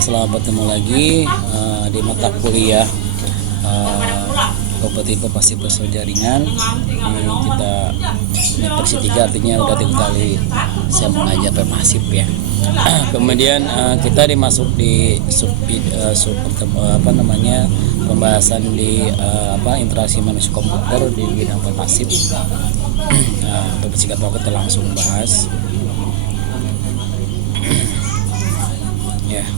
Selamat bertemu lagi di mata kuliah kompetitif pasif jaringan. Kita ini versi 3, artinya udah 3 kali saya mengajar pasif ya. Kemudian kita dimasuk di pembahasan di interaksi manusia komputer di bidang pasif. Untuk singkat waktu kita langsung bahas. Ya,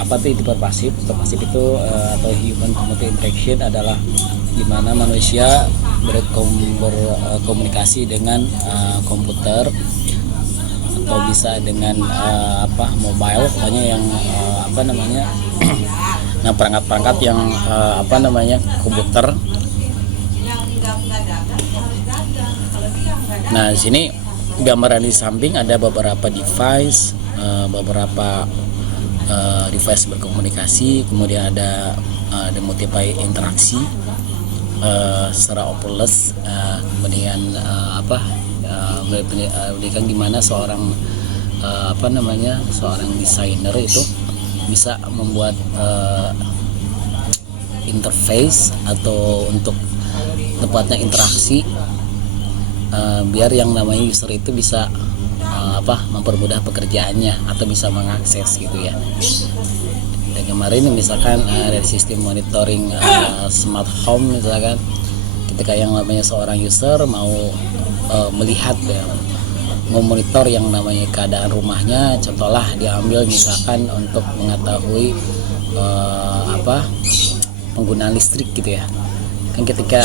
apa itu hiperpasif? Hiperpasif itu atau human computer interaction adalah gimana manusia berkomunikasi dengan komputer atau bisa dengan mobile, pokoknya yang nah perangkat-perangkat yang komputer. Nah, di sini gambaran di samping ada beberapa device device berkomunikasi, kemudian ada multiple interaksi secara opulous, kemudian berikan gimana seorang seorang desainer itu bisa membuat interface atau untuk tepatnya interaksi biar yang namanya user itu bisa mempermudah pekerjaannya atau bisa mengakses gitu ya. Dan kemarin misalkan dari sistem monitoring smart home, misalkan ketika yang namanya seorang user mau melihat ya, memonitor yang namanya keadaan rumahnya, contohlah diambil misalkan untuk mengetahui penggunaan listrik gitu ya. Kan ketika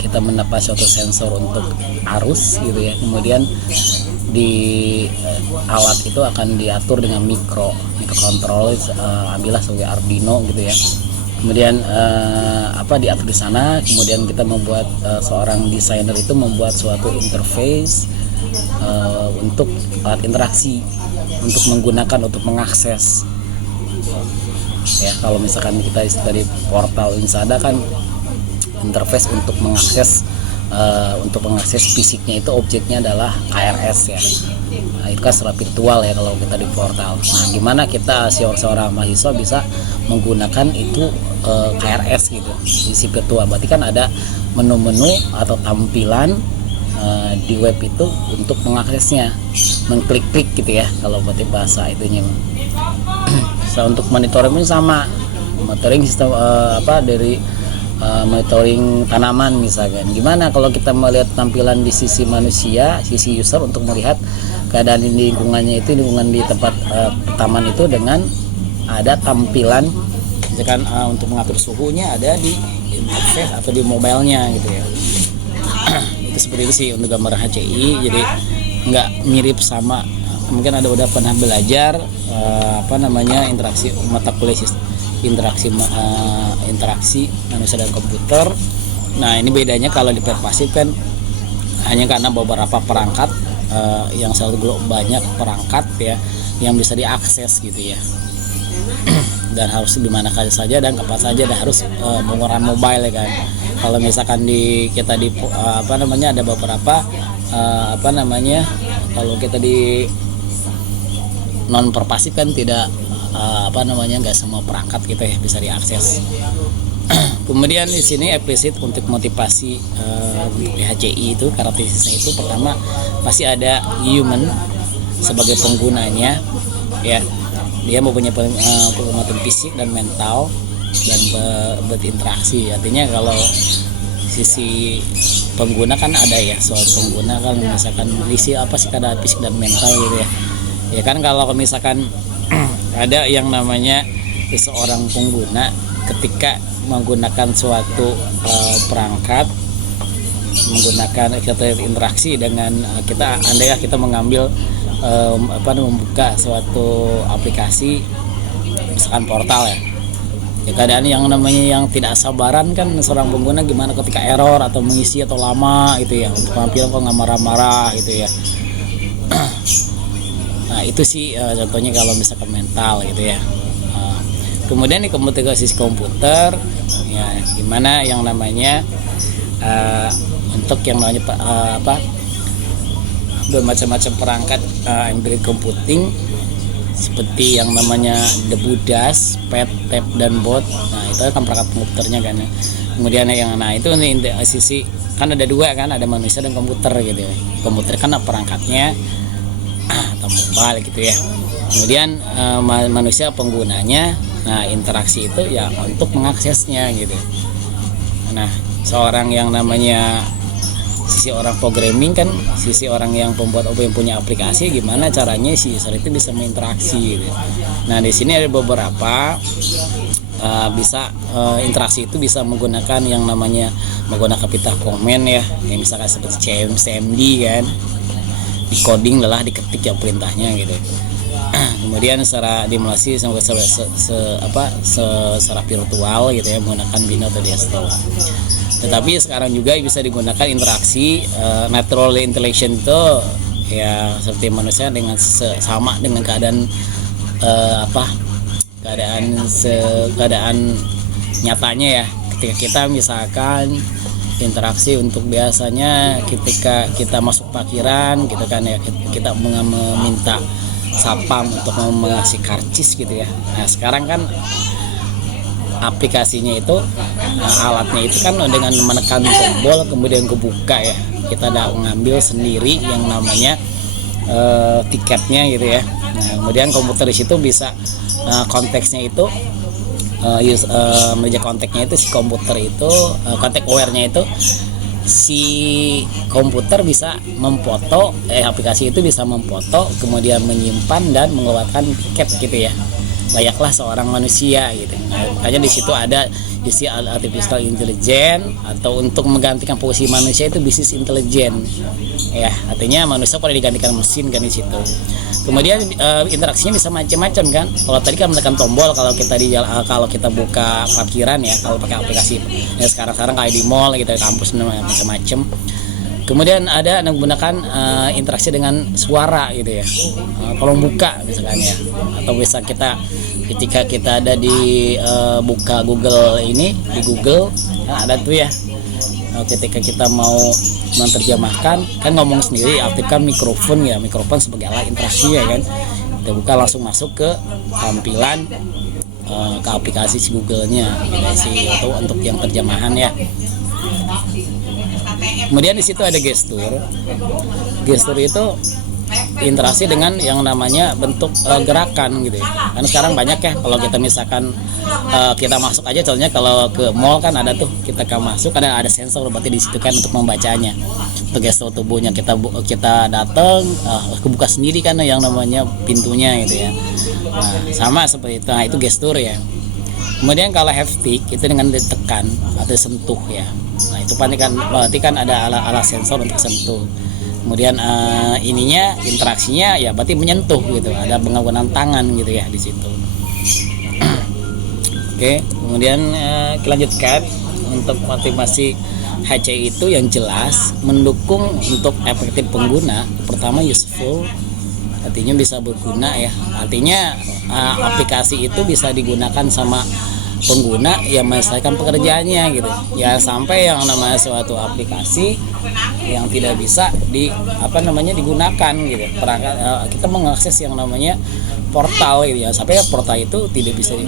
kita menapak suatu sensor untuk arus gitu ya, kemudian di alat itu akan diatur dengan microcontroller, ambillah sebagai Arduino gitu ya. Kemudian diatur di sana, kemudian kita membuat seorang desainer itu membuat suatu interface untuk alat interaksi untuk menggunakan untuk mengakses ya. Kalau misalkan kita di portal Insada kan interface untuk mengakses fisiknya itu objeknya adalah KRS ya. Nah, itu kan secara virtual ya kalau kita di portal. Nah, gimana kita seorang mahasiswa bisa menggunakan itu KRS gitu di si virtual? Berarti kan ada menu-menu atau tampilan di web itu untuk mengaksesnya, mengklik-klik gitu ya kalau berarti bahasa itunya. Untuk monitoring pun sama, monitoring sistem dari monitoring tanaman misalkan. Gimana kalau kita melihat tampilan di sisi manusia, sisi user, untuk melihat keadaan di lingkungannya itu, lingkungan di tempat taman itu, dengan ada tampilan misalkan untuk mengatur suhunya ada di interface atau di mobilenya gitu ya. Itu seperti itu sih untuk gambar HCI. Jadi nggak mirip sama, mungkin ada udah pernah belajar interaksi mata kuliah interaksi manusia dan komputer. Nah, ini bedanya kalau di hiperpasif kan hanya karena beberapa perangkat yang selalu banyak perangkat ya yang bisa diakses gitu ya. Dan harus di mana saja dan kapan saja, dan harus menggunakan mobile ya kan. Kalau misalkan ada beberapa kalau kita di non perpasif kan tidak nggak semua perangkat gitu ya bisa diakses. Kemudian di sini eksplisit untuk motivasi untuk HCI itu, karakteristiknya itu pertama pasti ada human sebagai penggunanya ya. Dia mempunyai pengamatan fisik dan mental dan berinteraksi. Artinya kalau sisi pengguna kan ada ya, soal pengguna kan misalkan isi keadaan fisik dan mental gitu ya. Ya kan kalau misalkan ada yang namanya seorang pengguna ketika menggunakan suatu perangkat, menggunakan interaksi dengan kita, andai kita mengambil membuka suatu aplikasi misalkan portal ya. Ya keadaan yang namanya yang tidak sabaran kan seorang pengguna gimana ketika error atau mengisi atau lama gitu ya, untuk tampilan kok nggak marah-marah gitu ya. Nah, itu sih contohnya kalau misalkan mental gitu ya. Kemudian di komunikasi komputer ya, gimana yang namanya untuk yang namanya bermacam-macam perangkat embedded computing seperti yang namanya debudas, pet, tab, dan bot. Nah itu kan perangkat komputernya kan. Kemudian yang itu sisi kan ada dua kan, ada manusia dan komputer gitu ya. Komputer kan perangkatnya atau mobile gitu ya. Kemudian manusia penggunanya. Nah interaksi itu ya untuk mengaksesnya gitu. Nah seorang yang namanya sisi orang programming kan, sisi orang yang pembuat yang punya aplikasi, gimana caranya si user itu bisa berinteraksi gitu. Nah di sini ada beberapa bisa interaksi itu bisa menggunakan yang namanya menggunakan pita komen ya, yang misalkan seperti CMD kan, di coding lelah diketik ya perintahnya gitu. Kemudian secara dimulasi secara virtual gitu ya, menggunakan Bino atau desktop. Tetapi sekarang juga bisa digunakan interaksi natural intelligence itu ya seperti manusia dengan sama dengan keadaan keadaan nyatanya ya. Ketika kita misalkan interaksi untuk biasanya ketika kita masuk parkiran gitu kan ya, kita meminta sapam untuk mengasih karcis gitu ya. Nah sekarang kan aplikasinya itu alatnya itu kan dengan menekan tombol kemudian kebuka ya, kita udah ngambil sendiri yang namanya tiketnya gitu ya. Nah, kemudian komputer di situ bisa konteksnya itu meja kontaknya itu si komputer itu kontak aware-nya itu si komputer bisa memfoto aplikasi itu bisa memfoto kemudian menyimpan dan mengeluarkan tiket gitu ya, layaklah seorang manusia gitu. Nah, makanya di situ ada isi artificial intelligence atau untuk menggantikan posisi manusia itu business intelligence ya, artinya manusia pada digantikan mesin kan di situ. Kemudian interaksinya bisa macam-macam kan. Kalau tadi kan menekan tombol kalau kita kalau kita buka parkiran ya, kalau pakai aplikasi ya, sekarang kayak di mall gitu, kampus macam-macam. Kemudian ada yang menggunakan interaksi dengan suara gitu ya, tolong buka misalkan ya, atau bisa kita ketika kita ada di buka Google ini, di Google kan ada tuh ya, ketika kita mau menerjemahkan kan ngomong sendiri, aktifkan mikrofon ya, mikrofon sebagai alat interaksi ya kan, kita buka langsung masuk ke tampilan ke aplikasi si Google-nya atau untuk yang terjemahan ya. Kemudian di situ ada gestur. Gestur itu interaksi dengan yang namanya bentuk gerakan gitu ya. Kan sekarang banyak ya, kalau kita misalkan kita masuk aja, contohnya kalau ke mall kan ada tuh, kita masuk ada sensor berarti di situ kan untuk membacanya. Untuk gestur tubuhnya kita datang kebuka sendiri kan yang namanya pintunya gitu ya. Nah, sama seperti itu. Nah, itu gestur ya. Kemudian kalau haptik itu dengan ditekan atau sentuh ya. Nah itu berarti kan ada alat sensor untuk sentuh. Kemudian ininya interaksinya ya berarti menyentuh gitu, ada penggabungan tangan gitu ya di situ. Oke, kemudian kita lanjutkan untuk motivasi HCI itu yang jelas mendukung untuk efektif pengguna. Pertama useful, artinya bisa berguna ya, artinya aplikasi itu bisa digunakan sama pengguna yang menyelesaikan pekerjaannya gitu ya, sampai yang namanya suatu aplikasi yang tidak bisa digunakan gitu, perangkat kita mengakses yang namanya portal gitu ya, sampai portal itu tidak bisa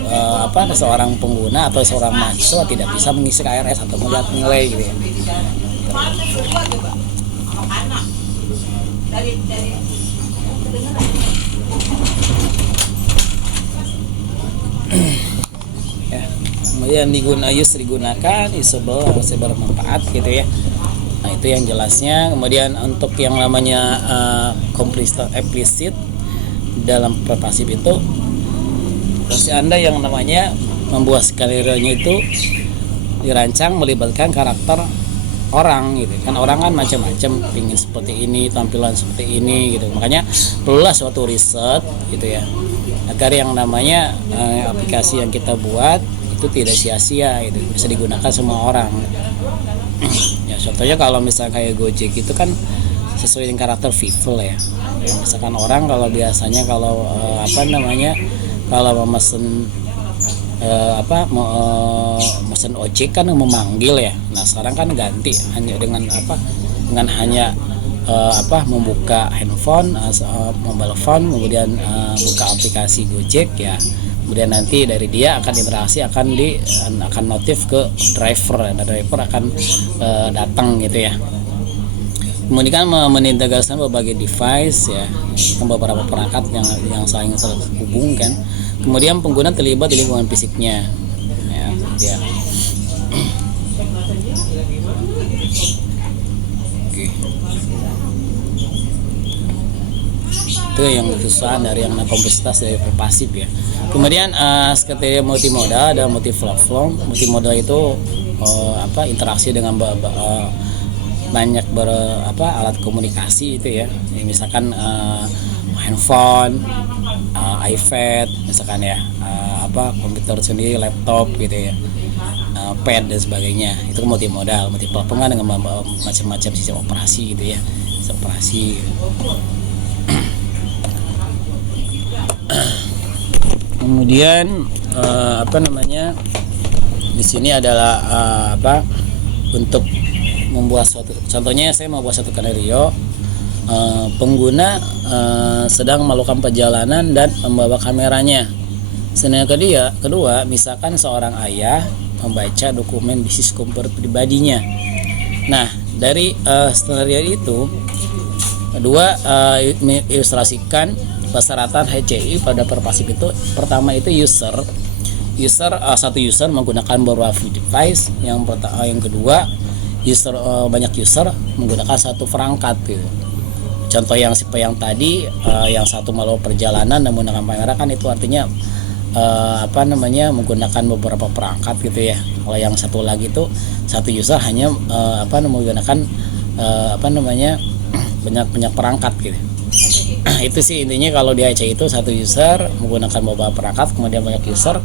seorang pengguna atau seorang mahasiswa tidak bisa mengisi KRS atau melihat nilai gitu ya. Kemudian digunakan usable, masih bermanfaat gitu ya. Nah itu yang jelasnya. Kemudian untuk yang namanya implicit dalam pasif itu pasti Anda yang namanya membuat skenario-nya itu dirancang melibatkan karakter orang gitu kan. Orang kan macam-macam, ingin seperti ini, tampilan seperti ini gitu. Makanya perlulah suatu riset gitu ya, agar yang namanya aplikasi yang kita buat itu tidak sia-sia itu bisa digunakan semua orang. Ya contohnya kalau misalnya kayak Gojek itu kan sesuai dengan karakter people ya. Misalkan orang kalau biasanya kalau kalau memesan mesin ojek kan memanggil ya. Nah sekarang kan ganti hanya dengan hanya membuka handphone, mobile phone, kemudian buka aplikasi Gojek ya. Kemudian nanti dari dia akan interaksi, akan notif ke driver, dan driver akan datang gitu ya. Kemudian mengintegrasikan berbagai device ya, beberapa perangkat yang saling terhubungkan. Kemudian pengguna terlibat di lingkungan fisiknya ya. Oke. Itu yang kesusahan dari yang kompleksitas dari pasif ya. Kemudian kriteria multimodal ada multi-platform. Multimodal itu interaksi dengan banyak alat komunikasi itu ya. Misalkan handphone, iPad, misalkan ya, komputer sendiri, laptop gitu ya, pad dan sebagainya. Itu multimodal. Multi-platform kan dengan macam-macam sistem operasi gitu ya, sistem operasi. Kemudian di sini adalah untuk membuat suatu, contohnya saya mau buat satu skenario, pengguna sedang melakukan perjalanan dan membawa kameranya. Skenario kedua, misalkan seorang ayah membaca dokumen bisnis komputer pribadinya. Nah, dari skenario itu kedua ilustrasikan persyaratan HCI pada perpasif itu. Pertama itu satu user menggunakan beberapa device. Yang kedua banyak user menggunakan satu perangkat gitu. Contoh yang tadi, yang satu melakukan perjalanan dan menggunakan kamera, kan itu artinya menggunakan beberapa perangkat gitu ya. Kalau yang satu lagi itu satu user hanya menggunakan banyak perangkat gitu. Itu sih intinya. Kalau di HC itu satu user menggunakan beberapa perangkat, kemudian banyak user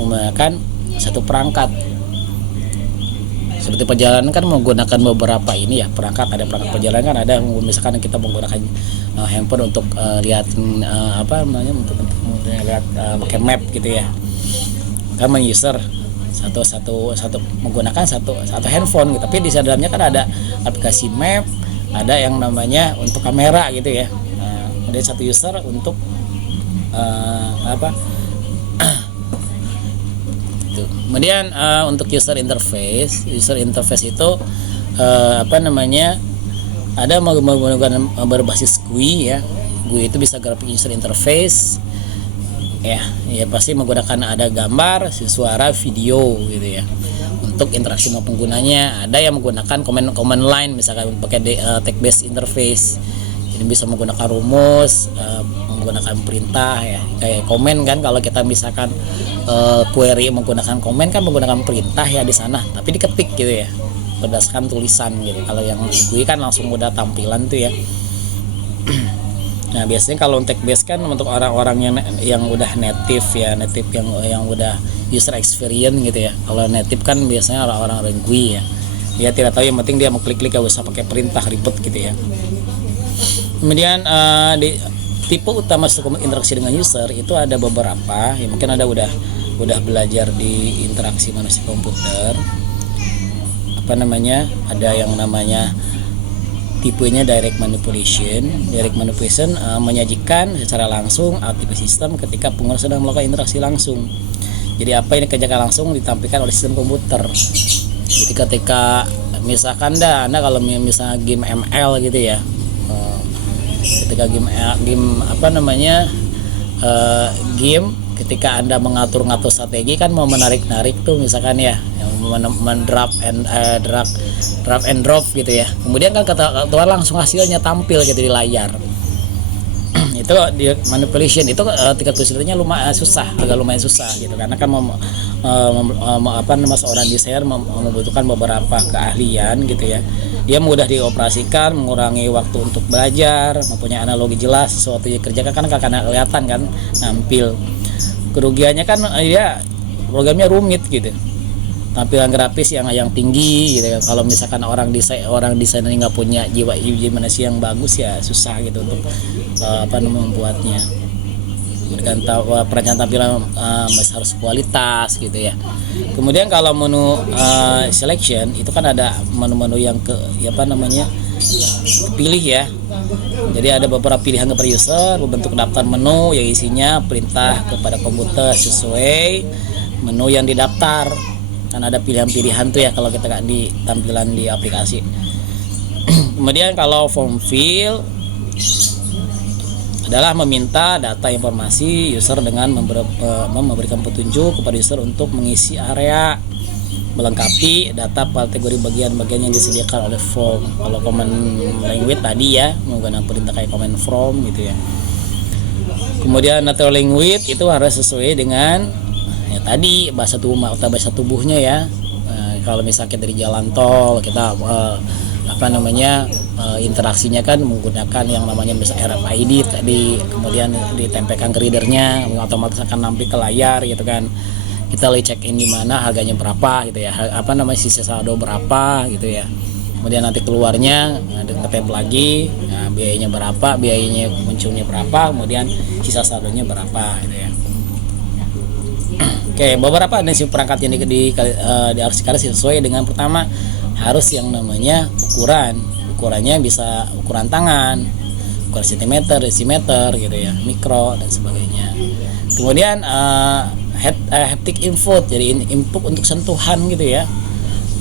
menggunakan satu perangkat. Seperti perjalanan kan menggunakan beberapa perangkat. Ada perangkat perjalanan kan, ada misalkan kita menggunakan handphone untuk lihat untuk lihat pakai map gitu ya. Kan user satu menggunakan satu handphone gitu. Tapi di dalamnya kan ada aplikasi map, ada yang namanya untuk kamera gitu ya. Ada satu user untuk Kemudian untuk user interface itu ada menggunakan berbasis GUI ya. GUI itu bisa graphic user interface ya pasti menggunakan ada gambar, suara, video gitu ya, untuk interaksi sama penggunanya. Ada yang menggunakan command line, misalkan pakai text based interface. Jadi bisa menggunakan rumus, menggunakan perintah ya, kayak komen kan. Kalau kita misalkan query menggunakan komen kan menggunakan perintah ya di sana, tapi diketik gitu ya berdasarkan tulisan gitu. Kalau yang GUI kan langsung udah tampilan tuh ya. Nah, biasanya kalau text based kan untuk orang-orang yang udah native yang udah user experience gitu ya. Kalau native kan biasanya orang-orang GUI ya. Dia tidak tahu, yang penting dia mau klik-klik, gak usah pakai perintah ribet gitu ya. Kemudian di tipe utama interaksi dengan user itu ada beberapa. Ya, mungkin ada udah belajar di interaksi manusia komputer. Ada yang namanya tipenya direct manipulation. Direct manipulation menyajikan secara langsung aktivitas sistem ketika pengguna sedang melakukan interaksi langsung. Jadi apa yang dikerjakan langsung ditampilkan oleh sistem komputer. Jadi ketika misalkan Anda kalau misalnya game ML gitu ya, ketika game ketika Anda mengatur-ngatur strategi kan mau menarik-narik tuh misalkan ya, drag and drop gitu ya. Kemudian kan keluar langsung hasilnya tampil gitu di layar. Itu di manipulation itu tingkat kesulitannya lumayan susah gitu, karena kan seorang desainer membutuhkan beberapa keahlian gitu ya. Dia mudah dioperasikan, mengurangi waktu untuk belajar, mempunyai analogi jelas, sesuatu yang dikerjakan kan akan kelihatan kan nampil. Kerugiannya kan ya programnya rumit gitu, tampilan grafis yang tinggi gitu. Kalau misalkan orang desainer nggak punya jiwa manusia yang bagus ya susah gitu untuk membuatnya. Kemudian perencanaan tampilan masih harus kualitas gitu ya. Kemudian kalau menu selection itu kan ada menu-menu yang pilih ya. Jadi ada beberapa pilihan kepada user berbentuk daftar menu yang isinya perintah kepada komputer sesuai menu yang didaftar. Kan ada pilihan-pilihan tuh ya kalau kita nggak di tampilan di aplikasi. Kemudian kalau form fill adalah meminta data informasi user dengan memberikan petunjuk kepada user untuk mengisi area, melengkapi data kategori bagian-bagian yang disediakan oleh form. Kalau command language tadi ya menggunakan perintah kayak command from gitu ya. Kemudian natural language itu harus sesuai dengan ya tadi bahasa tubuhnya ya. Kalau misalnya dari jalan tol kita interaksinya kan menggunakan yang namanya misalnya RFID tadi, kemudian ditempelkan ke readernya, otomatis akan nampil ke layar gitu kan. Kita lagi check in di mana, harganya berapa gitu ya, sisa saldo berapa gitu ya. Kemudian nanti keluarnya ketempel lagi, nah, biayanya berapa, biayanya munculnya berapa, kemudian sisa saldonya berapa gitu ya. Oke, beberapa ada perangkat yang diartikan sesuai dengan pertama harus yang namanya ukurannya bisa ukuran tangan, ukuran sentimeter, desimeter gitu ya, mikro dan sebagainya. Kemudian haptic input, jadi input untuk sentuhan gitu ya.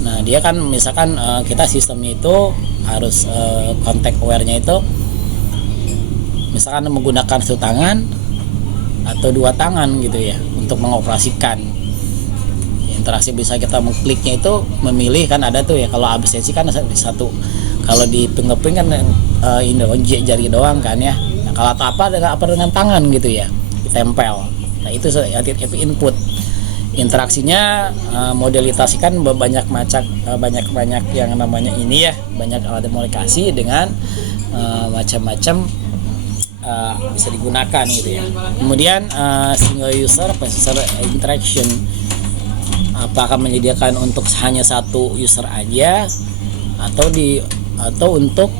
Nah dia kan misalkan kita sistemnya itu harus contact aware-nya itu misalkan menggunakan satu tangan atau dua tangan gitu ya untuk mengoperasikan interaksi. Bisa kita mengkliknya itu memilih kan ada tuh ya, kalau absensi kan satu, kalau di fingerprint kan jari doang kan ya. Nah kalau apa dengan tangan gitu ya ditempel. Nah itu input. Interaksinya modalitaskan banyak yang namanya ini ya, banyak alat komunikasi dengan macam-macam bisa digunakan gitu ya. Kemudian single user processor interaction, apakah menyediakan untuk hanya satu user aja atau untuk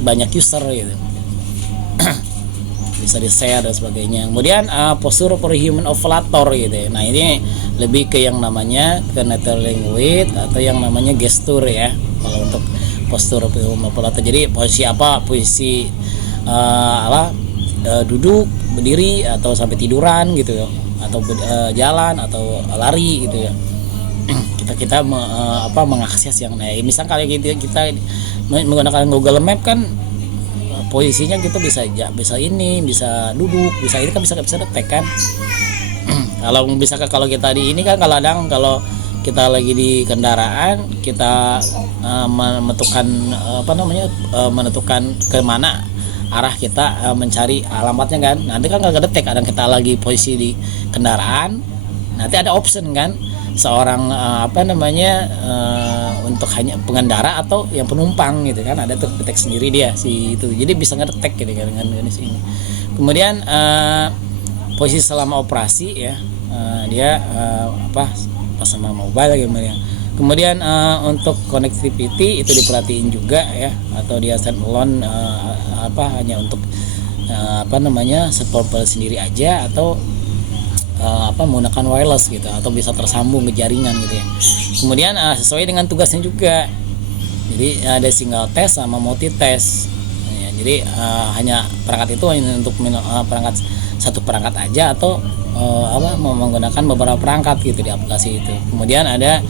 banyak user gitu. Bisa di share dan sebagainya. Kemudian posture for human operator gitu ya. Nah ini lebih ke yang namanya ke natural language atau yang namanya gestur ya. Kalau untuk posture for human operator, jadi posisi duduk, berdiri atau sampai tiduran gitu ya, atau jalan atau lari gitu ya. kita mengakses yang misal kalau kita menggunakan Google Map kan posisinya kita bisa ini, bisa duduk, bisa ini kan bisa detek kan. Kalau kita di ini kan kalau kita lagi di kendaraan, kita menentukan ke mana arah kita, mencari alamatnya kan. Nanti kan nggak kedetek, kadang kita lagi posisi di kendaraan, nanti ada option kan seorang untuk hanya pengendara atau yang penumpang gitu kan, ada terdetek sendiri dia si itu, jadi bisa ngedetek gitu kan dengan sini. Kemudian posisi selama operasi ya, dia pas sama mobile gimana ya. Kemudian untuk connectivity itu diperhatiin juga ya, atau dia standalone hanya untuk support sendiri aja, atau menggunakan wireless gitu, atau bisa tersambung ke jaringan gitu ya. Kemudian sesuai dengan tugasnya juga, jadi ada single test sama multi test ya, jadi hanya perangkat itu hanya untuk perangkat satu perangkat aja, atau menggunakan beberapa perangkat gitu di aplikasi itu. Kemudian ada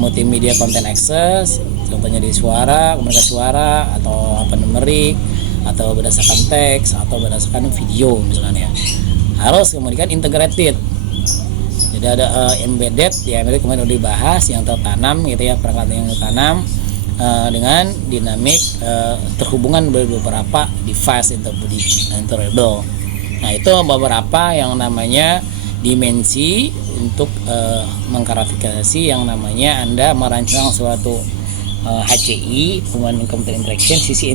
multimedia content access, contohnya di suara, komunikasi suara, atau numerik, atau berdasarkan teks, atau berdasarkan video misalnya ya. Harus kemudian integrated, jadi ada embedded ya, kemudian udah dibahas yang tertanam gitu ya, perangkat yang tertanam dengan dinamik terhubungan beberapa device interoperable. Nah itu beberapa yang namanya dimensi untuk mengklarifikasi yang namanya Anda merancang suatu HCI, Human Computer Interaction, sisi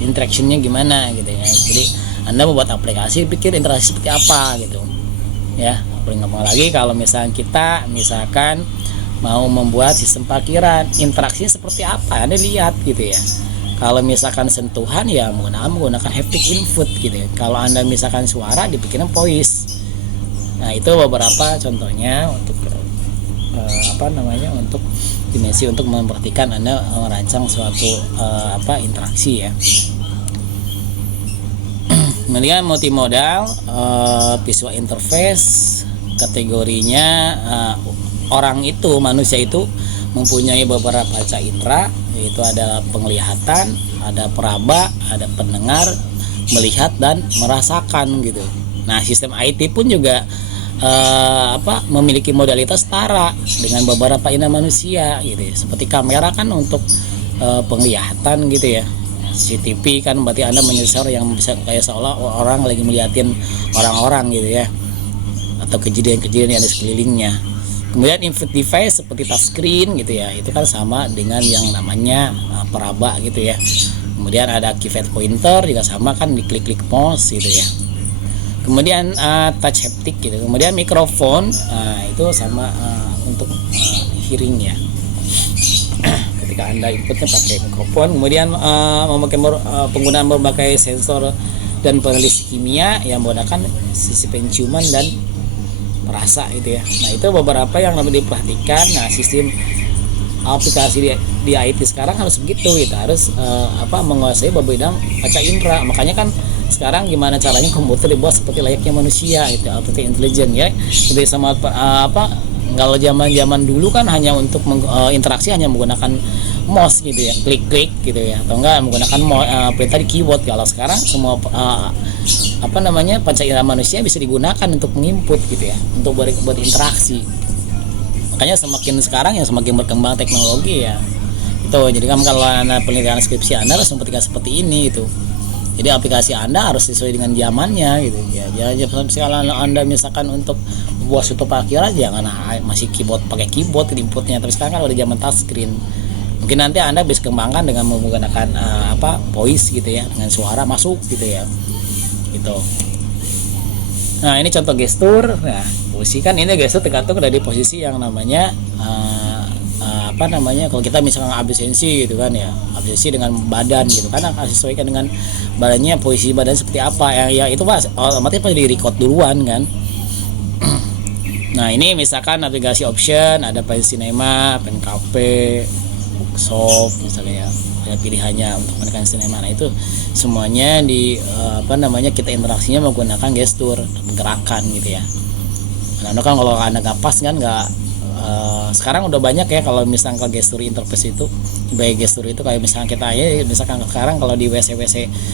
interactionnya gimana gitu ya. Jadi Anda membuat aplikasi, pikir interaksi seperti apa gitu ya. Paling gampang lagi kalau misalkan kita mau membuat sistem parkiran, interaksinya seperti apa Anda lihat gitu ya. Kalau misalkan sentuhan ya menggunakan haptic input gitu ya. Kalau Anda misalkan suara, dipikirkan voice. Nah itu beberapa contohnya untuk untuk dimensi untuk memperhatikan Anda merancang suatu interaksi ya. Kemudian multimodal, visual interface, kategorinya orang itu, manusia itu mempunyai beberapa panca indera, yaitu ada penglihatan, ada peraba, ada pendengar, melihat dan merasakan gitu. Nah, sistem IT pun juga memiliki modalitas setara dengan beberapa indera manusia gitu ya. Seperti kamera kan untuk penglihatan gitu ya. CCTV kan berarti Anda menyensor yang bisa kayak seolah orang lagi melihatin orang-orang gitu ya, atau kejadian-kejadian yang ada sekelilingnya. Kemudian input device seperti touchscreen gitu ya, itu kan sama dengan yang namanya peraba gitu ya. Kemudian ada keypad pointer juga sama kan, diklik-klik mouse gitu ya. Kemudian touch haptic gitu. Kemudian mikrofon itu sama untuk hearing ya. Ketika Anda inputnya pakai mikrofon. Kemudian penggunaan berbagai sensor dan penelis kimia yang menggunakan sisi penciuman dan perasa itu ya. Nah, itu beberapa yang lebih diperhatikan. Nah, sistem aplikasi di IT sekarang harus begitu, kita harus menguasai beberapa panca indera. Makanya kan sekarang gimana caranya komputer dibuat seperti layaknya manusia gitu, artificial intelligence ya. Jadi sama kalau zaman dulu kan hanya untuk interaksi hanya menggunakan mouse gitu ya, klik-klik gitu ya, atau enggak menggunakan perintah di keyboard. Kalau sekarang semua panca indera manusia bisa digunakan untuk menginput gitu ya, untuk berinteraksi. Makanya semakin sekarang yang semakin berkembang teknologi ya itu. Jadi kan kalau Anda penelitian skripsi Anda harus memperhatikan seperti ini gitu. Jadi aplikasi Anda harus sesuai dengan zamannya gitu ya. Jangan misalkan Anda misalkan untuk buat suatu parkiran jangan masih pakai keyboard inputnya. Tapi sekarang kan udah zaman touchscreen. Mungkin nanti Anda bisa kembangkan dengan menggunakan voice gitu ya, dengan suara masuk gitu ya. Gitu. Nah, ini contoh gestur. Nah, posisi kan ini gestur tergantung dari posisi yang namanya kalau kita misalkan absensi gitu kan ya, absensi dengan badan gitu kan akan sesuaikan dengan badannya, posisi badan seperti apa ya itu otomatis pasti di record duluan kan. Nah, ini misalkan navigasi option, ada pen cinema, pen cafe, bookshop misalnya ya, ada pilihannya untuk menekan sinema. Nah, itu semuanya kita interaksinya menggunakan gestur, gerakan gitu ya. Karena kan kalau Anda nggak pas kan sekarang udah banyak ya kalau misalkan gestur interface itu, baik gestur itu kayak misalkan kita misalkan sekarang kalau di WC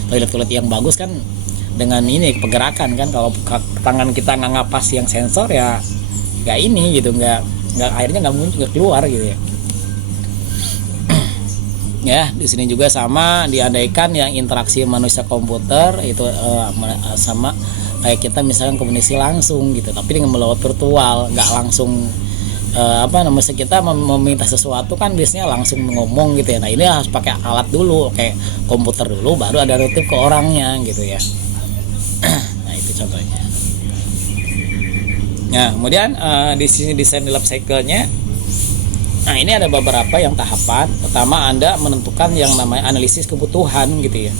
toilet yang bagus kan dengan ini pergerakan kan, kalau tangan kita nggak ngapas yang sensor ya nggak ini gitu, nggak airnya nggak muncul, nggak keluar gitu ya. Ya, di sini juga sama, diandaikan yang interaksi manusia komputer itu sama kayak kita misalkan komunikasi langsung gitu, tapi dengan melalui virtual, nggak langsung kita meminta sesuatu kan biasanya langsung ngomong gitu ya. Nah, ini harus pakai alat dulu, kayak komputer dulu, baru ada relatif ke orangnya gitu ya. Nah, itu contohnya. Nah, kemudian di sini desain life cycle-nya. Nah, ini ada beberapa yang tahapan. Pertama, Anda menentukan yang namanya analisis kebutuhan gitu ya.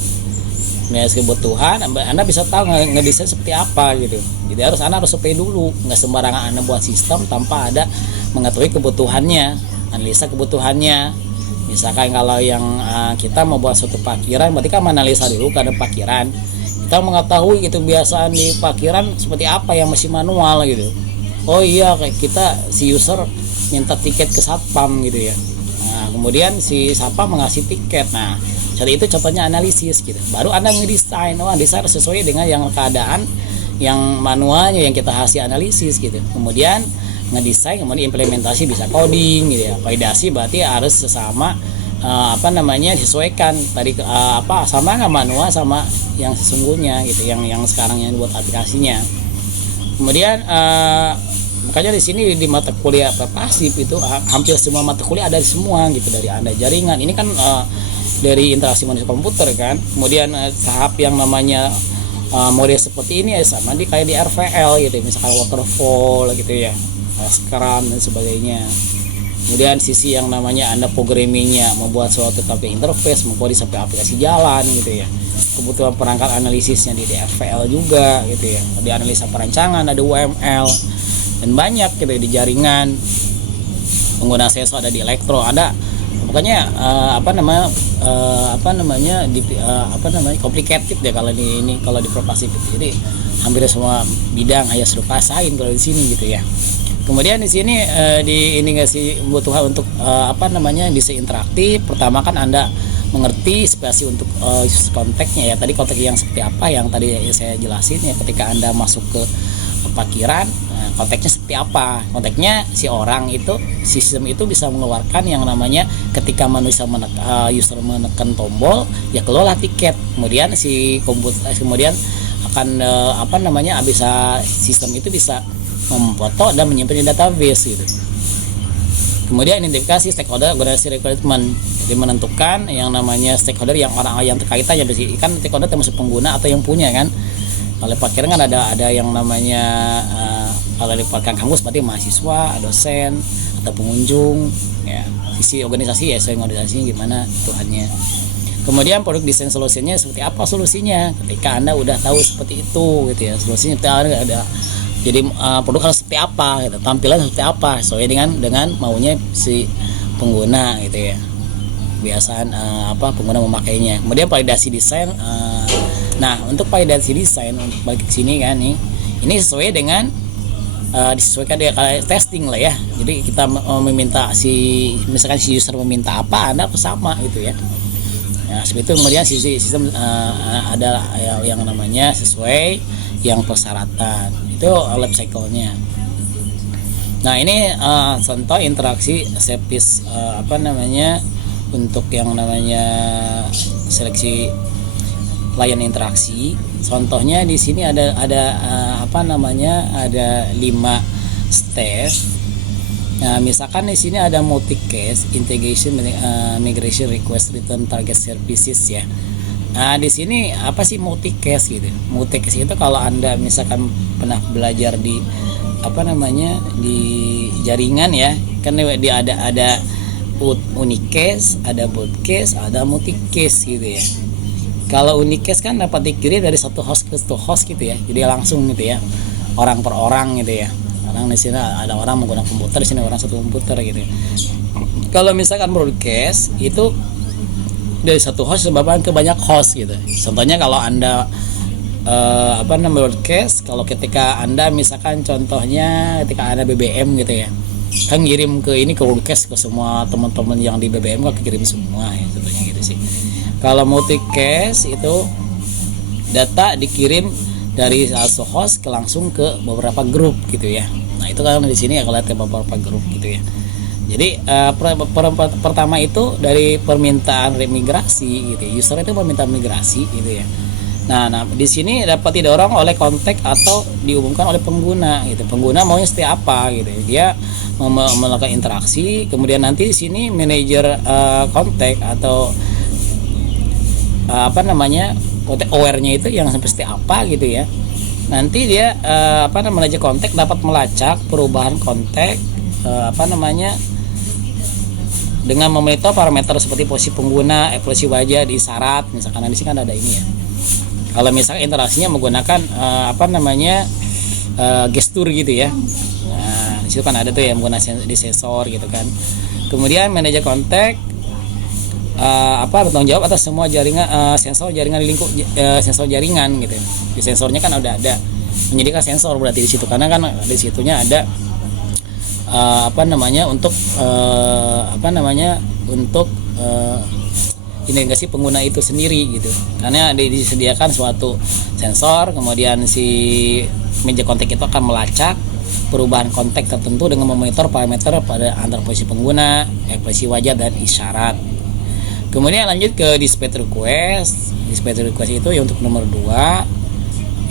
Analisis kebutuhan, Anda bisa tahu ngedesain seperti apa gitu. Jadi Anda harus survei dulu, nggak sembarangan Anda buat sistem tanpa ada mengetahui kebutuhannya, analisa kebutuhannya. Misalkan kalau yang kita mau buat suatu parkiran, berarti kan menganalisa dulu keadaan parkiran. Kita mengetahui gitu kebiasaan di parkiran seperti apa yang masih manual gitu. Oh iya, kayak kita si user minta tiket ke satpam gitu ya. Nah, kemudian si satpam mengasih tiket. Nah, saat itu contohnya analisis gitu. Baru Anda ngedesain, desain sesuai dengan yang keadaan yang manualnya yang kita hasil analisis gitu. Kemudian ngedesain, kemudian implementasi bisa coding gitu ya. Validasi berarti harus sesama disesuaikan tadi sama nggak manual sama yang sesungguhnya gitu, yang sekarang yang buat aplikasinya. Kemudian makanya di sini di mata kuliah pasif itu hampir semua mata kuliah ada di semua gitu, dari Anda jaringan ini kan dari interaksi manusia komputer kan. Kemudian tahap yang namanya model seperti ini sama kayak di RVL gitu, misalkan waterfall gitu ya, Scrum dan sebagainya. Kemudian sisi yang namanya Anda programmingnya, membuat suatu tapi interface, membuat sampai aplikasi jalan gitu ya. Kebutuhan perangkat analisisnya di RVL juga gitu ya. Di analisa perancangan ada UML dan banyak gitu ya, di jaringan. pengguna sensor, ada di elektro, ada pokoknya complicated ya kalau di Propasif itu. Jadi hampir semua bidang hanya suruh pasain kalau di sini gitu ya. Kemudian di sini ini ngasih kebutuhan untuk bisa interaktif. Pertama kan Anda mengerti spesifikasi untuk konteksnya ya. Tadi konteks yang seperti apa yang tadi saya jelasin ya, ketika Anda masuk ke parkiran, konteksnya seperti apa. Konteksnya si orang itu, sistem itu bisa mengeluarkan yang namanya ketika manusia user menekan tombol ya keluarlah tiket. Kemudian si komputer kemudian akan bisa sistem itu bisa memfoto dan menyimpan di database gitu. Kemudian identifikasi stakeholder organisasi requirement, jadi menentukan yang namanya stakeholder yang orang yang terkaitan ya, kan stakeholder termasuk pengguna atau yang punya kan. Kalau parkiran kan ada yang namanya kalau di parkiran kampus berarti mahasiswa, dosen atau pengunjung ya. Sisi organisasi ya, sesuai organisasinya gimana Tuhannya. Kemudian produk desain solusinya seperti apa solusinya, ketika Anda udah tahu seperti itu gitu ya, solusinya ada. Jadi produk harus seperti apa gitu, tampilan seperti apa sesuai dengan maunya si pengguna gitu ya, kebiasaan pengguna memakainya. Kemudian validasi desain. Nah, untuk validasi desain untuk balik ke sini kan nih, ini sesuai dengan disesuaikan dengan testing lah ya. Jadi kita meminta misalkan si user meminta apa, Anda sama gitu ya. Nah, seperti itu. Kemudian sistem ada yang namanya sesuai yang persyaratan. Itu life cycle-nya. Nah, ini contoh interaksi service untuk yang namanya seleksi layan interaksi. Contohnya di sini ada 5 stage. Nah, misalkan di sini ada multi case integration migration request return target services ya. Nah, di sini apa sih multi case gitu? Multi case itu kalau Anda misalkan pernah belajar di di jaringan ya, kan dia ada unicase, ada broadcast, ada multi case gitu ya. Kalau unicase kan dapat dikirim dari satu host ke satu host gitu ya. Jadi langsung gitu ya. Orang per orang gitu ya. Orang di sini ada orang menggunakan komputer, di sini orang satu komputer gitu ya. Kalau misalkan broadcast itu dari satu host sebabkan ke banyak host gitu. Contohnya kalau Anda broadcast, kalau ketika Anda misalkan contohnya ketika Anda BBM gitu ya, kan ngirim ke broadcast ke semua teman-teman yang di BBM kan kirim semua ya, contohnya gitu sih. Kalau multicast itu data dikirim dari satu host langsung ke beberapa grup gitu ya. Nah, itu kan di sini ya kalau lihat beberapa grup gitu ya. Jadi pertama itu dari permintaan remigrasi gitu. User itu meminta migrasi gitu ya. Nah, di sini dapat didorong oleh kontak atau diumumkan oleh pengguna gitu. Pengguna maunya seperti apa gitu. Dia melakukan interaksi, kemudian nanti di sini manajer kontak atau kontak aware-nya itu yang seperti apa gitu ya. Nanti dia manajer kontak dapat melacak perubahan kontak dengan memonitor parameter seperti posisi pengguna, ekspresi wajah, di isyarat, misalkan di sini kan ada ini ya. Kalau misalkan interaksinya menggunakan gestur gitu ya. Nah, di situ kan ada tuh yang menggunakan di sensor gitu kan. Kemudian manajer kontak bertanggung jawab atas semua jaringan sensor jaringan di lingkup sensor jaringan gitu. Di sensornya kan udah ada menyediakan sensor berarti di situ, karena kan di situnya ada untuk identifikasi pengguna itu sendiri gitu, karena disediakan suatu sensor, kemudian si meja kontak itu akan melacak perubahan kontak tertentu dengan memonitor parameter pada antar posisi pengguna, ekspresi wajah dan isyarat. Kemudian lanjut ke dispatch request. Dispatch request itu ya untuk nomor 2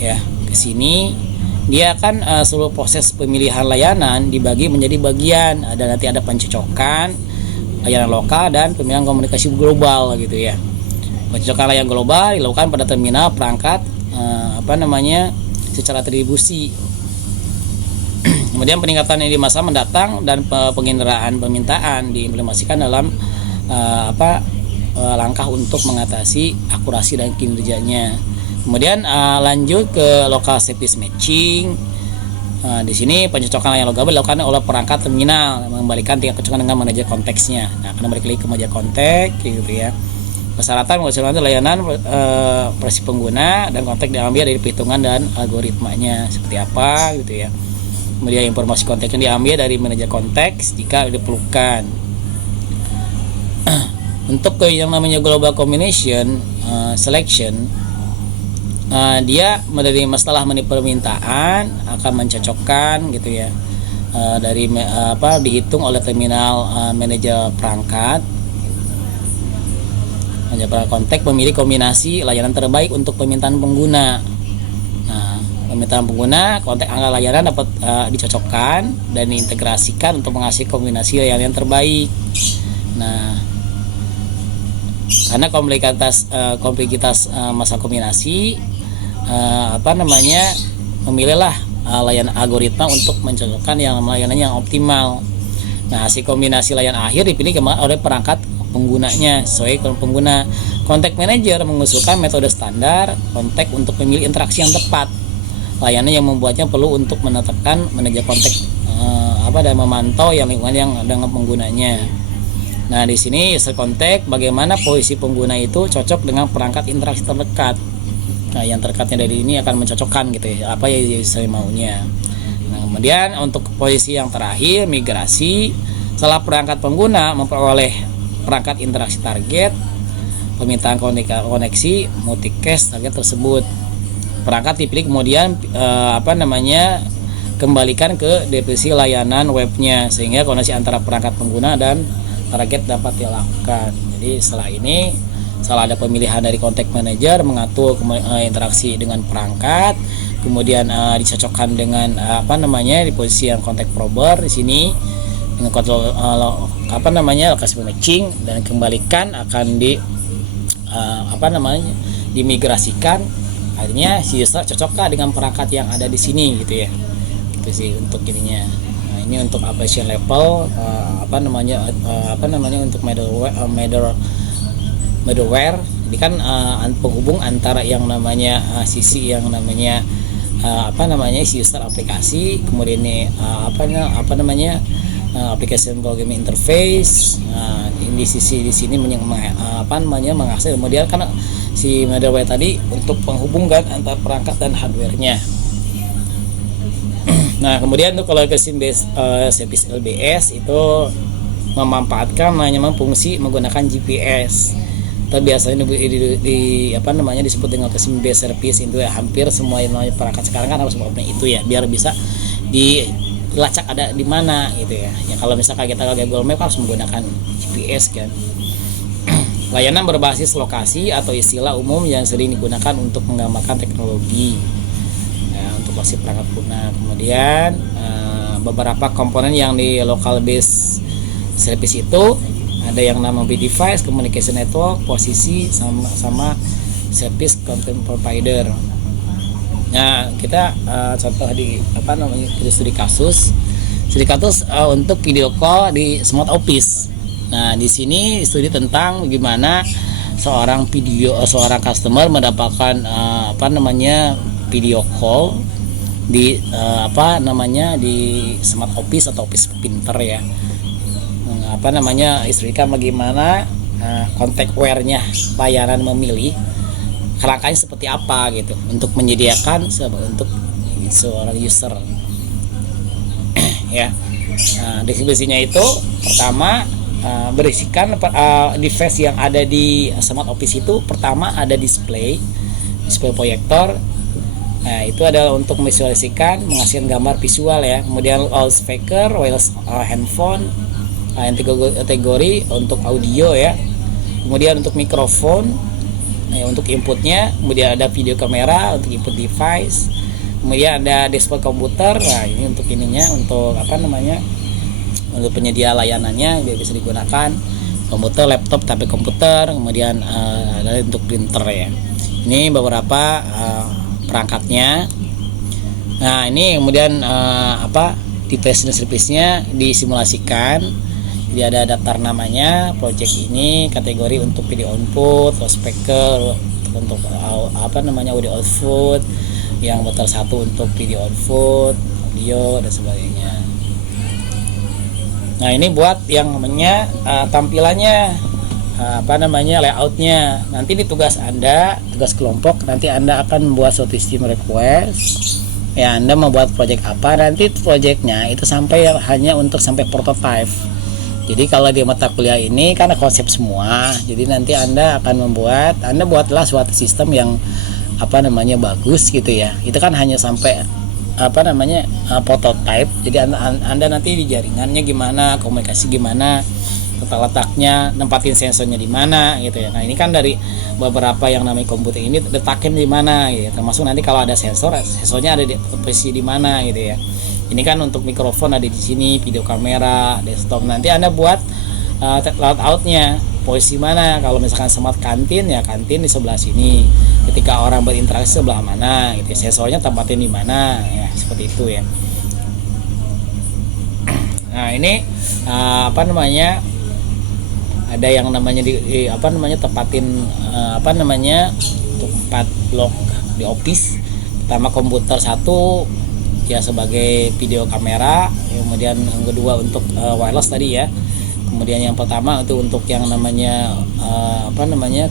ya. Ke sini dia akan seluruh proses pemilihan layanan dibagi menjadi bagian. Nanti ada pencocokan layanan lokal dan pemilihan komunikasi global gitu ya. Pencocokan layanan global dilakukan pada terminal perangkat secara atribusi. Kemudian peningkatan ini di masa mendatang dan penginderaan permintaan diimplementasikan dalam langkah untuk mengatasi akurasi dan kinerjanya. Kemudian lanjut ke local service matching. Nah, di sini pencocokan layar logam dilakukan oleh perangkat terminal mengembalikan tingkat kecocokan dengan manajer konteksnya. Nah, akan balik lagi ke manajer konteks gitu ya. Persyaratan menggunakan layanan versi pengguna dan konteks diambil dari perhitungan dan algoritmanya seperti apa gitu ya. Kemudian informasi konteksnya diambil dari manajer konteks jika diperlukan. Untuk yang namanya global combination selection, dia menerima setelah menerima permintaan akan mencocokkan gitu ya, dari dihitung oleh terminal manajer perangkat. Manajer perangkat konteks memilih kombinasi layanan terbaik untuk permintaan pengguna. Nah, permintaan pengguna konteks angka layanan dapat dicocokkan dan diintegrasikan untuk menghasilkan kombinasi layanan yang terbaik. Nah, karena kompleksitas masa kombinasi, memilihlah layanan algoritma untuk mencocokkan layanan yang optimal. Nah, hasil kombinasi layanan akhir dipilih oleh perangkat penggunanya sesuai pengguna. Contact Manager mengusulkan metode standar kontak untuk memilih interaksi yang tepat. Layanan yang membuatnya perlu untuk menetapkan manajer kontak dan memantau lingkungan yang dengan penggunanya. Nah, di sini user contact bagaimana posisi pengguna itu cocok dengan perangkat interaksi terdekat. Nah, yang terdekatnya dari ini akan mencocokkan gitu ya, apa yang user maunya. Nah, kemudian untuk posisi yang terakhir, migrasi. Setelah perangkat pengguna memperoleh perangkat interaksi target, permintaan koneksi multicast target tersebut. Perangkat dipilih kemudian kembalikan ke definisi layanan webnya sehingga koneksi antara perangkat pengguna dan target dapat dilakukan. Jadi setelah ada pemilihan dari contact manager mengatur interaksi dengan perangkat, kemudian dicocokkan dengan di posisi yang contact prober di sini dengan kontrol lokasi matching dan kembalikan akan dimigrasikan. Akhirnya si user cocokkah dengan perangkat yang ada di sini gitu ya. Itu sih untuk ininya. Nah, ini untuk application level untuk middleware. Ini kan penghubung antara yang namanya sisi yang namanya si user aplikasi, kemudian ini application programming interface. Di sini mengakses, kemudian kan si middleware tadi untuk menghubungkan antara perangkat dan hardware-nya. Nah, kemudian untuk kalau service LBS itu memanfaatkan fungsi menggunakan GPS. Atau biasanya disebut dengan custom based service itu ya, hampir semua perangkat sekarang kan harus melakukan itu ya, biar bisa dilacak ada di mana gitu ya. Ya kalau misalkan kita ke Google Map harus menggunakan GPS kan. Layanan berbasis lokasi atau istilah umum yang sering digunakan untuk menggambarkan teknologi untuk basis perangkat guna. Kemudian beberapa komponen yang di local based service itu ada yang nama device, communication network, posisi sama service content provider. Nah, kita contoh di studi kasus untuk video call di Smart Office. Nah, di sini studi tentang bagaimana seorang customer mendapatkan video call di di Smart Office atau Office pinter ya. Istrikan bagaimana kontak-ware-nya layanan memilih kerangkanya seperti apa gitu untuk menyediakan untuk seorang user ya. Nah, deskripsinya itu pertama berisikan device yang ada di Smart Office itu. Pertama ada display proyektor. Nah, itu adalah untuk visualisasikan, menghasilkan gambar visual ya. Kemudian loudspeaker, wireless handphone, yang kategori untuk audio ya. Kemudian untuk mikrofon ya, untuk inputnya. Kemudian ada video kamera untuk input device. Kemudian ada display komputer. Nah, ini untuk ininya, untuk untuk penyedia layanannya biar bisa digunakan komputer, laptop, tablet komputer. Kemudian ada untuk printer ya. Ini beberapa perangkatnya. Nah, ini kemudian device dan service-nya disimulasikan. Jadi ada daftar namanya, project ini, kategori untuk video input, loudspeaker untuk audio output, yang motor 1 untuk video output, audio dan sebagainya. Nah ini buat yang namanya tampilannya, layoutnya. Nanti ini tugas Anda, tugas kelompok. Nanti Anda akan membuat suatu sistem request. Ya, Anda membuat project apa, nanti projectnya itu sampai hanya untuk sampai prototype. Jadi kalau di mata kuliah ini kan konsep semua. Jadi nanti Anda buatlah suatu sistem yang bagus gitu ya. Itu kan hanya sampai prototype. Jadi anda nanti di jaringannya gimana, komunikasi gimana, letaknya, nempatin sensornya di mana gitu ya. Nah ini kan dari beberapa yang namanya komputer ini letaknya di mana gitu. Termasuk nanti kalau ada sensornya ada di posisi di mana gitu ya. Ini kan untuk mikrofon ada di sini, video kamera, desktop. Nanti Anda buat layoutnya, posisi mana. Kalau misalkan smart kantin ya kantin di sebelah sini. Ketika orang berinteraksi sebelah mana gitu. Sensornya tempatin di mana ya, seperti itu ya. Nah, ini ada yang namanya tempatin tempat log di Office. Pertama komputer satu ya sebagai video kamera, kemudian yang kedua untuk wireless tadi ya. Kemudian yang pertama itu untuk yang namanya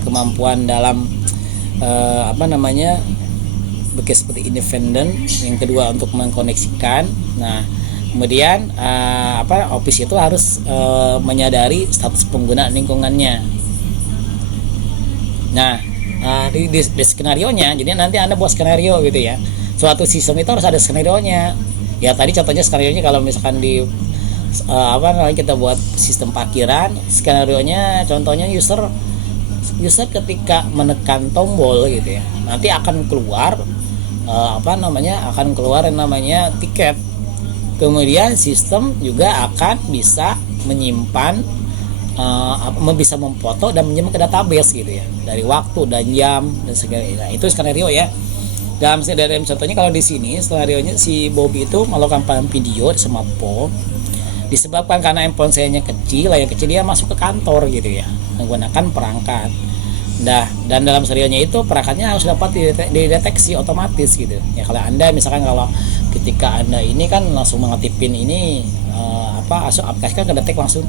kemampuan dalam bekas seperti independent. Yang kedua untuk mengkoneksikan. Nah, kemudian Office itu harus menyadari status pengguna lingkungannya. Nah, di skenario-nya, jadi nanti Anda buat skenario gitu ya. Suatu sistem itu harus ada skenario-nya. Ya tadi contohnya skenario-nya kalau misalkan di kita buat sistem parkiran, skenario-nya contohnya user ketika menekan tombol gitu ya. Nanti akan keluar yang namanya tiket. Kemudian sistem juga akan bisa menyimpan bisa memfoto dan menyimpan ke database gitu ya, dari waktu dan jam dan segala. Nah, itu skenario ya. Dalam contohnya kalau di sini skenario-nya si Bob itu melakukan video di smartphone, disebabkan karena handphone sayanya kecil, layar kecil, dia masuk ke kantor gitu ya menggunakan perangkat. Nah, dan dalam skenarionya itu perangkatnya harus dapat dideteksi otomatis gitu ya. Kalau Anda misalkan ketika Anda ini kan langsung mengaktifin ini aplikasi kan kedetek langsung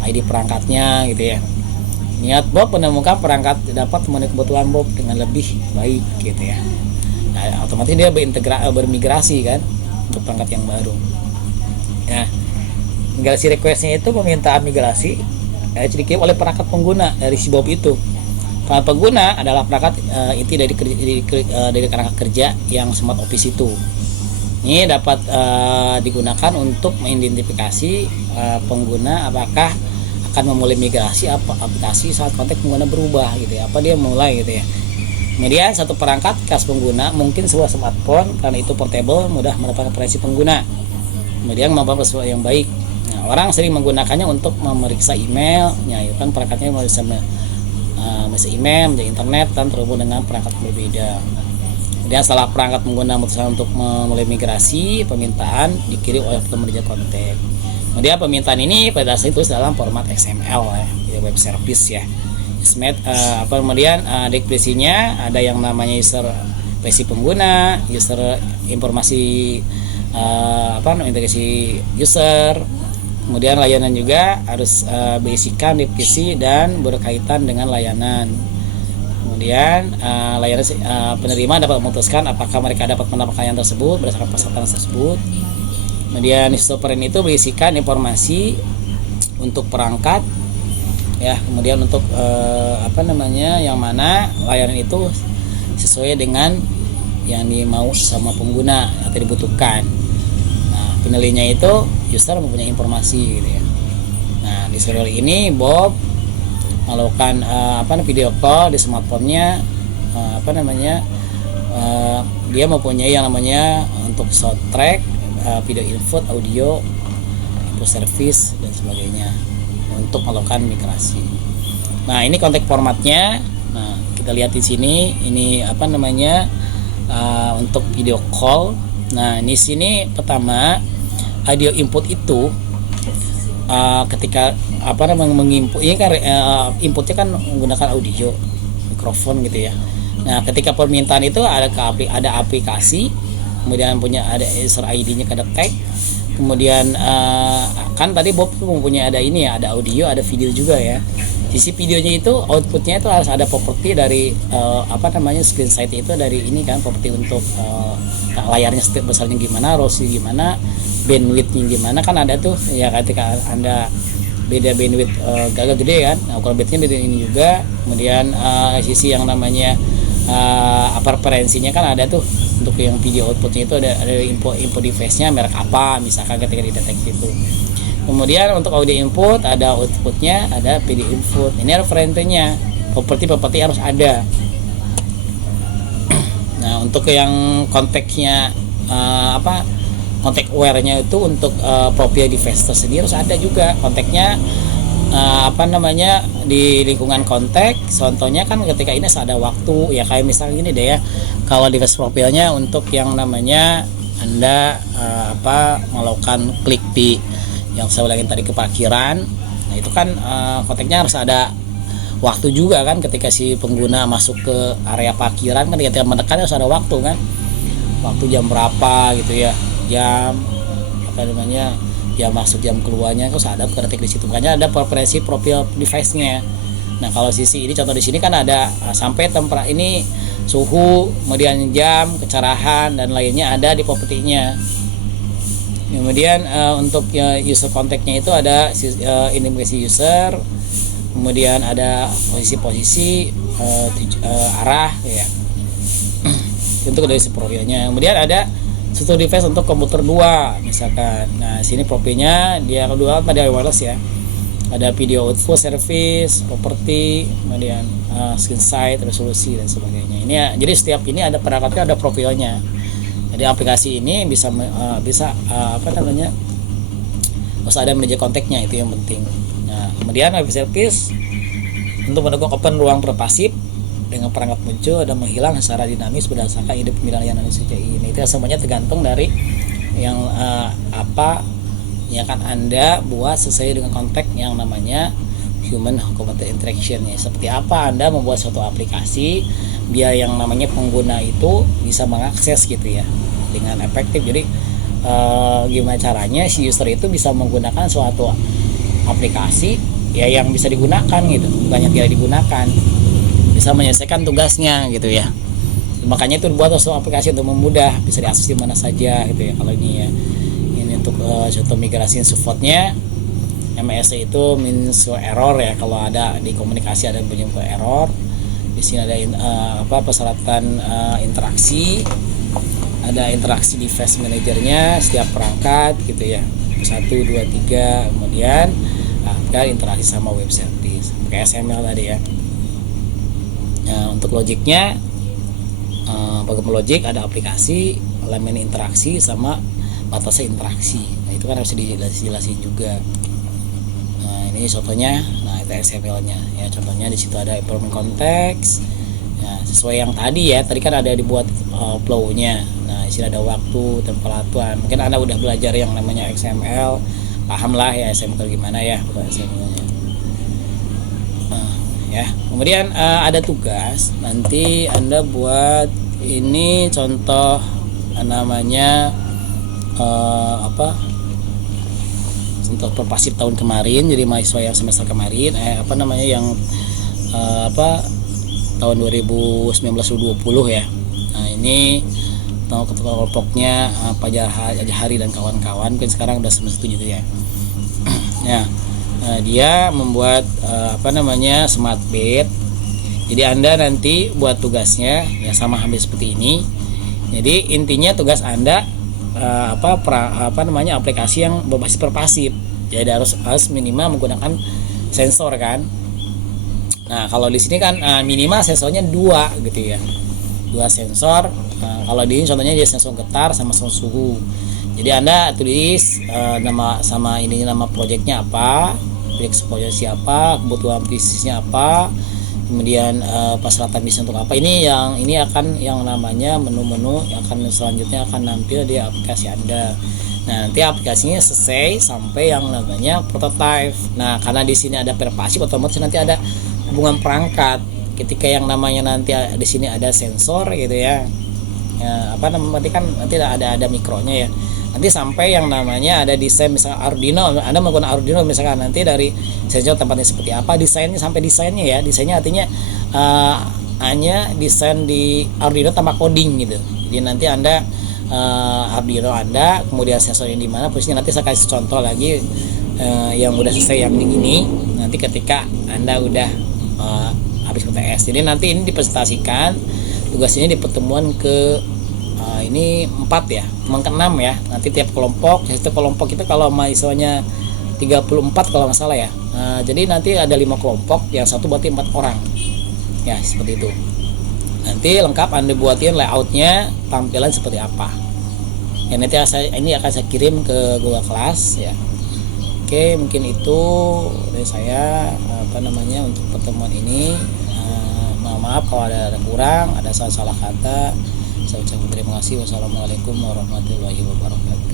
ID perangkatnya gitu ya. Niat Bob menemukan perangkat dapat memenuhi kebutuhan Bob dengan lebih baik gitu ya. Nah, otomatis dia bermigrasi kan untuk perangkat yang baru. Nah, migrasi requestnya itu permintaan migrasi dikirim oleh perangkat pengguna dari si Bob itu. Perangkat pengguna adalah perangkat inti dari perangkat kerja yang Smart Office itu. Ini dapat digunakan untuk mengidentifikasi pengguna apakah akan memulai migrasi aplikasi saat konteks pengguna berubah gitu ya. Apa dia mulai gitu ya. Kemudian satu perangkat khas pengguna mungkin sebuah smartphone karena itu portable, mudah mendapatkan preferensi pengguna. Kemudian membangun sesuatu yang baik. Nah, orang sering menggunakannya untuk memeriksa email, ya kan perangkatnya bisa email, menjadi internet dan terhubung dengan perangkat berbeda. Kemudian setelah perangkat pengguna memutuskan untuk memulai migrasi, permintaan dikirim oleh penerima konten. Kemudian permintaan ini pada dasarnya itu dalam format XML ya, web service ya. Kemudian deskripsinya ada yang namanya user versi pengguna, user informasi integrasi user. Kemudian layanan juga harus berisikan deskripsi dan berkaitan dengan layanan. Kemudian penerima dapat memutuskan apakah mereka dapat mendapatkan layanan tersebut berdasarkan peserta tersebut. Kemudian histopath itu berisikan informasi untuk perangkat ya, kemudian untuk yang mana layanan itu sesuai dengan yang dimau sama pengguna atau dibutuhkan. Nah, penilainya itu user mempunyai informasi gitu ya. Nah, di serial ini Bob melakukan video call di smartphone-nya, dia mempunyai yang namanya untuk soundtrack, video input, audio, input service dan sebagainya untuk melakukan migrasi. Nah, ini konteks formatnya. Nah, kita lihat di sini ini untuk video call. Nah, di sini pertama audio input itu ketika menginput ini kan inputnya kan menggunakan audio mikrofon gitu ya. Nah, ketika permintaan itu ada aplikasi kemudian punya ada user ID-nya, ada tag, kemudian kan tadi Bob tuh mempunyai ada ini ya, ada audio, ada video juga ya. Sisi videonya itu outputnya itu harus ada properti dari screen size itu dari ini kan, properti untuk layarnya setiap besarnya gimana, resolusi gimana, bandwidthnya gimana, kan ada tuh ya. Ketika Anda beda bandwidth agak gede kan, nah ukuran bandwidthnya beda ini juga. Kemudian sisi yang namanya preferensinya kan ada tuh, untuk yang video outputnya itu ada info device-nya, merek apa misalkan ketika dideteksi itu. Kemudian untuk audio input ada outputnya, ada video input. Ini referensinya, properti harus ada. Nah untuk yang konteksnya kontek aware-nya itu untuk profil device tersendiri harus ada juga konteksnya, di lingkungan konteks. Contohnya kan ketika ini ada waktu ya, kayak misalnya gini deh ya, kalau device profilnya untuk yang namanya Anda melakukan klik di yang saya ulangin tadi ke parkiran, nah itu kan konteksnya harus ada waktu juga kan, ketika si pengguna masuk ke area parkiran kan, ketika mendekat harus ada waktu kan, waktu jam berapa gitu ya, jam jam masuk jam keluarnya terus ada ketik di situ, makanya ada preferensi profil device-nya. Nah kalau sisi ini contoh di sini kan ada sampai tempat ini suhu, kemudian jam, kecerahan dan lainnya ada di propertinya. Kemudian untuk user kontaknya itu ada identifikasi user, kemudian ada posisi arah ya untuk dari profilnya. Kemudian ada satu device untuk komputer 2 misalkan. Nah sini profilnya dia kedua pada wireless ya, ada video output service, properti, kemudian screen size, resolusi dan sebagainya. Ini ya, jadi setiap ini ada perangkatnya, ada profilnya. Jadi aplikasi ini bisa harus ada manajer kontaknya, itu yang penting. Nah kemudian web service untuk mendukung open ruang berpasif dengan perangkat muncul dan menghilang secara dinamis berdasarkan ide pemilihan layanan CCI. Ini itu semuanya tergantung dari yang yang akan Anda buat sesuai dengan konteks yang namanya human computer interaction ya. Seperti apa Anda membuat suatu aplikasi biar yang namanya pengguna itu bisa mengakses gitu ya dengan efektif. Jadi gimana caranya si user itu bisa menggunakan suatu aplikasi ya yang bisa digunakan gitu, banyak tidak digunakan, bisa menyelesaikan tugasnya gitu ya. Makanya itu buat suatu aplikasi untuk memudah, bisa diakses di mana saja gitu ya. Kalau ini ya, ini untuk contoh migrasi supportnya, MSC itu means error ya, kalau ada di komunikasi ada bunyi error. Di sini ada persyaratan interaksi, ada interaksi device manajernya setiap perangkat gitu ya, 1, 2, 3, kemudian interaksi sama web service pakai XML tadi ya. Nah, untuk logiknya bagaimana logik, ada aplikasi, elemen interaksi sama batasnya interaksi. Nah itu kan harus dijelasin juga. Nah ini contohnya, nah itu XML-nya ya, contohnya di situ ada information konteks ya, sesuai yang tadi ya, tadi kan ada dibuat flow-nya. Nah di sini ada waktu, temperatur. Mungkin Anda udah belajar yang namanya XML, paham lah ya XML gimana ya XML-nya. Ya, kemudian ada tugas nanti Anda buat ini contoh namanya contoh perpasif tahun kemarin, jadi mahasiswa yang semester kemarin yang tahun 2019-2020 ya. Nah ini ketua kelompoknya Pak Jahari dan kawan-kawan, mungkin sekarang udah semester 7 ya. Nah dia membuat smart bed. Jadi Anda nanti buat tugasnya ya sama hampir seperti ini. Jadi intinya tugas Anda aplikasi yang berbasis perpasif. Jadi harus minimal menggunakan sensor kan. Nah kalau di sini kan minimal sensornya 2 gitu ya, 2 sensor. Nah, kalau di ini contohnya dia sensor getar sama sensor suhu. Jadi Anda tulis nama sama ini, nama proyeknya apa, proyek siapa, kebutuhan bisnisnya apa, kemudian persyaratan bisnis untuk apa. Ini akan yang namanya menu-menu yang akan selanjutnya akan nampil di aplikasi Anda. Nah nanti aplikasinya selesai sampai yang namanya prototype. Nah karena di sini ada perpasif, otomatis nanti ada hubungan perangkat. Ketika yang namanya nanti di sini ada sensor gitu ya. ya, apa namanya kan nanti ada mikronya ya, nanti sampai yang namanya ada desain misalnya Arduino, Anda menggunakan Arduino misalkan, nanti dari sensor tempatnya seperti apa, desainnya sampai desainnya ya, desainnya artinya hanya desain di Arduino tanpa coding gitu. Jadi nanti Anda Arduino Anda, kemudian sensornya di mana posisinya, nanti saya kasih contoh lagi yang udah selesai yang ini, nanti ketika Anda udah habis UTS. Jadi nanti ini dipresentasikan tugas ini di pertemuan ke ini 4 ya, memang ke-6 ya. Nanti tiap kelompok, satu kelompok itu kalau mahasiswanya 34 kalau nggak salah ya. Jadi nanti ada 5 kelompok, yang satu berarti 4 orang. Ya, seperti itu. Nanti lengkap Anda buatin layoutnya, tampilan seperti apa. Ya nanti ini akan saya kirim ke Google Class ya. Oke, mungkin itu dari saya untuk pertemuan ini. Maaf kalau ada kurang, ada salah kata. Saya ucapkan terima kasih. Wassalamualaikum warahmatullahi wabarakatuh.